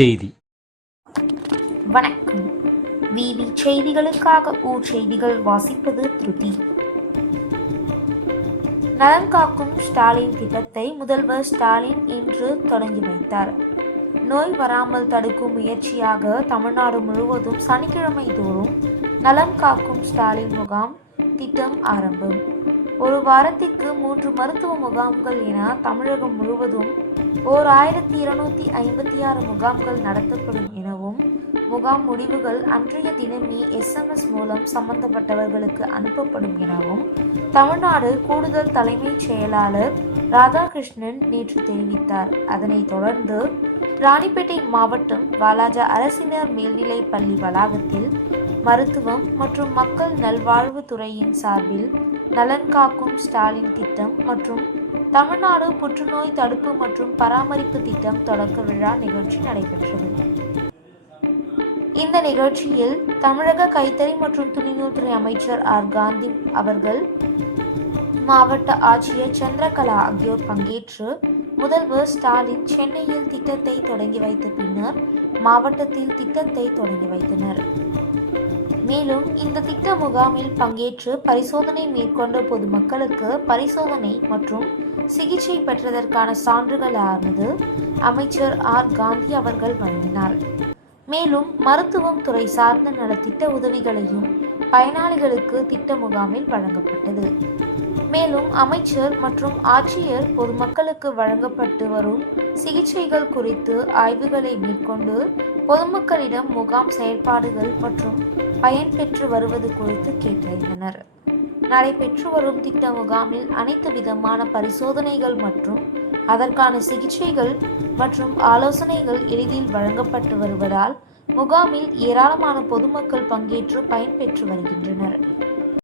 செய்தி. வணக்கம். விவி செய்திகளுக்காக ஊர் செய்திகள் வாசிப்பது திருதி. நலன் காக்கும் ஸ்டாலின் திட்டத்தை முதல்வர் ஸ்டாலின் இன்று தொடங்கி வைத்தார். நோய் வராமல் தடுக்கும் முயற்சியாக தமிழ்நாடு முழுவதும் சனிக்கிழமை தோறும் நலம் காக்கும் ஸ்டாலின் முகாம் திட்டம் ஆரம்பம். ஒரு வாரத்திற்கு மூன்று மருத்துவ முகாம்கள் என தமிழகம் முழுவதும் ஓர் ஆயிரத்தி இருநூத்தி ஐம்பத்தி ஆறு முகாம்கள் நடத்தப்படும் எனவும் முகாம் முடிவுகள் அன்றைய தினமே எஸ்எம்எஸ் மூலம் சம்பந்தப்பட்டவர்களுக்கு அனுப்பப்படும் எனவும் தமிழ்நாடு கூடுதல் தலைமைச் செயலாளர் ராதாகிருஷ்ணன் நேற்று தெரிவித்தார். அதனைத் தொடர்ந்து ராணிப்பேட்டை மாவட்டம் வாலாஜா அரசினர் மேல்நிலைப் பள்ளி வளாகத்தில் மருத்துவம் மற்றும் மக்கள் நல்வாழ்வு துறையின் சார்பில் நலன் காக்கும் ஸ்டாலின் திட்டம் மற்றும் தமிழ்நாடு புற்றுநோய் தடுப்பு மற்றும் பராமரிப்பு திட்டம் தொடக்க விழா நிகழ்ச்சி நடைபெற்றது. இந்த நிகழ்ச்சியில் தமிழக கைத்தறி மற்றும் துணிநூல்துறை அமைச்சர் ஆர். காந்தி அவர்கள் மாவட்ட ஆட்சியர் சந்திரகலா ஆகியோர் பங்கேற்று முதல்வர் ஸ்டாலின் சென்னையில் திட்டத்தை தொடங்கி வைத்த பின்னர் மாவட்டத்தில் திட்டத்தை தொடங்கி வைத்தனர். மேலும் இந்த திட்ட முகாமில் பங்கேற்று பரிசோதனை மேற்கொண்ட பொதுமக்களுக்கு பரிசோதனை மற்றும் சிகிச்சை பெற்றதற்கான சான்றுகளானது அமைச்சர் ஆர். காந்தி அவர்கள் வழங்கினார். மேலும் மருத்துவம் துறை சார்ந்த நலத்திட்ட உதவிகளையும் பயனாளிகளுக்கு திட்ட முகாமில் வழங்கப்பட்டது. மேலும் அமைச்சர் மற்றும் ஆட்சியர் பொதுமக்களுக்கு வழங்கப்பட்டு வரும் சிகிச்சைகள் குறித்து ஆய்வுகளை மேற்கொண்டு பொதுமக்களிடம் முகாம் செயல்பாடுகள் மற்றும் பயன்பெற்று வருவது குறித்து கேட்டறிந்தனர். நடைபெற்று வரும் திட்ட முகாமில் அனைத்து விதமான பரிசோதனைகள் மற்றும் அதற்கான சிகிச்சைகள் மற்றும் ஆலோசனைகள் எளிதில் வழங்கப்பட்டு வருவதால் முகாமில் ஏராளமான பொதுமக்கள் பங்கேற்று பயன்பெற்று வருகின்றனர்.